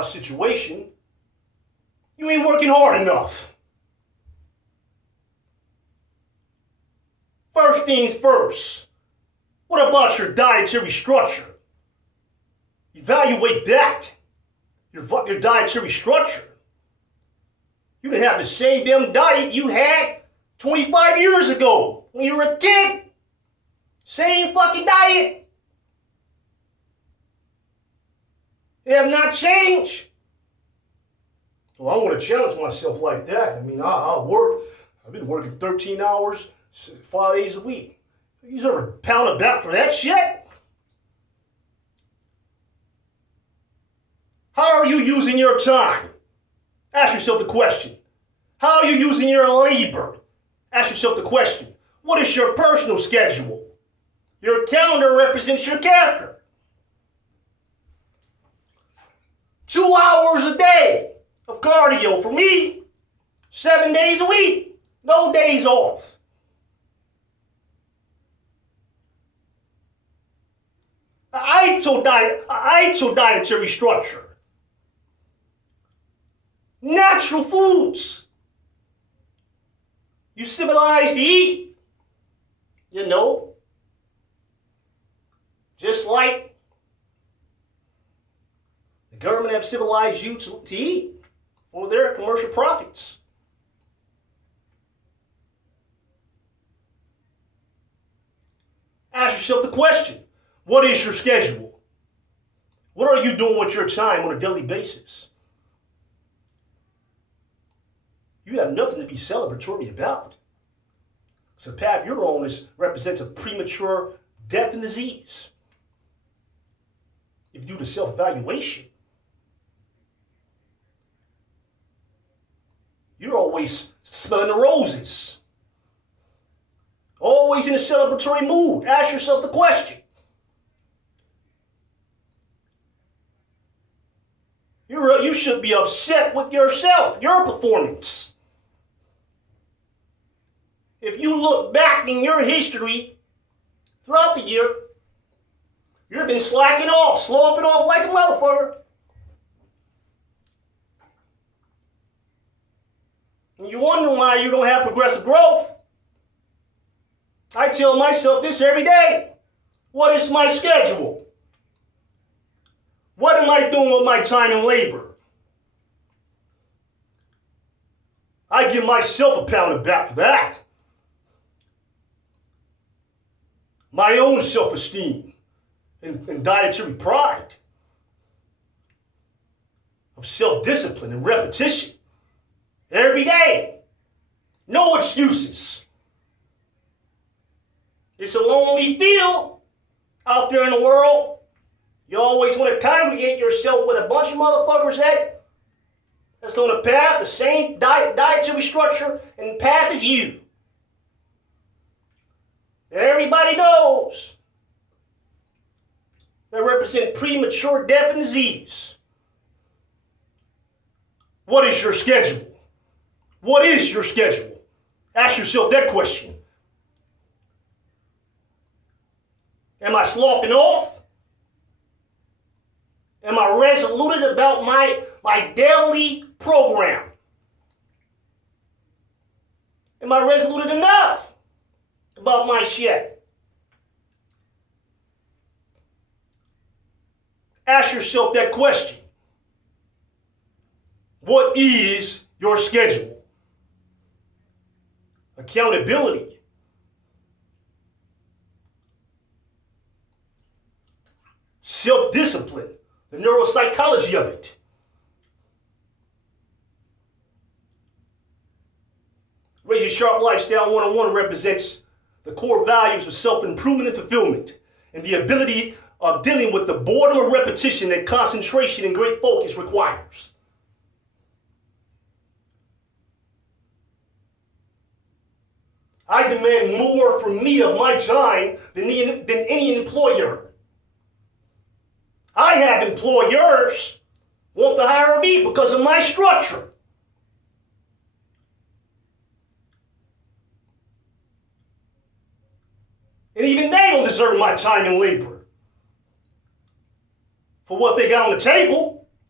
my situation, you ain't working hard enough. First things first, what about your dietary structure? Evaluate that, your dietary structure. You can have the same damn diet you had 25 years ago when you were a kid. Same fucking diet. They have not changed. Well, I want to challenge myself like that. I mean, I'll work. I've been working 13 hours, 5 days a week. You ever pounded back for that shit? How are you using your time? Ask yourself the question. How are you using your labor? Ask yourself the question. What is your personal schedule? Your calendar represents your character. 2 hours a day of cardio for me, 7 days a week, no days off. Ideal dietary structure. Natural foods. You civilized to eat, you know, just like the government have civilized you to eat for their commercial profits. Ask yourself the question, what is your schedule? What are you doing with your time on a daily basis? You have nothing to be celebratory about. So the path you're on represents a premature death and disease. If you do the self-evaluation, you're always smelling the roses. Always in a celebratory mood. Ask yourself the question. You should be upset with yourself, your performance. If you look back in your history throughout the year, you've been slacking off, sloughing off like a motherfucker. And you wonder why you don't have progressive growth. I tell myself this every day. What is my schedule? What am I doing with my time and labor? I give myself a pound of back for that. My own self-esteem and dietary pride of self-discipline and repetition every day. No excuses. It's a lonely field out there in the world. You always want to congregate yourself with a bunch of motherfuckers that's on the path, the same dietary structure and path as you. And everybody knows they represent premature death and disease. What is your schedule? What is your schedule? Ask yourself that question. Am I sloughing off? Am I resoluted about my daily program? Am I resoluted enough about my shit? Ask yourself that question. What is your schedule? Accountability. Self-discipline. The neuropsychology of it. Raise Your Sharp Lifestyle 101 represents the core values of self-improvement and fulfillment, and the ability of dealing with the boredom of repetition that concentration and great focus requires. I demand more from me of my time than any employer. I have employers want to hire me because of my structure. And even they don't deserve my time and labor for what they got on the table.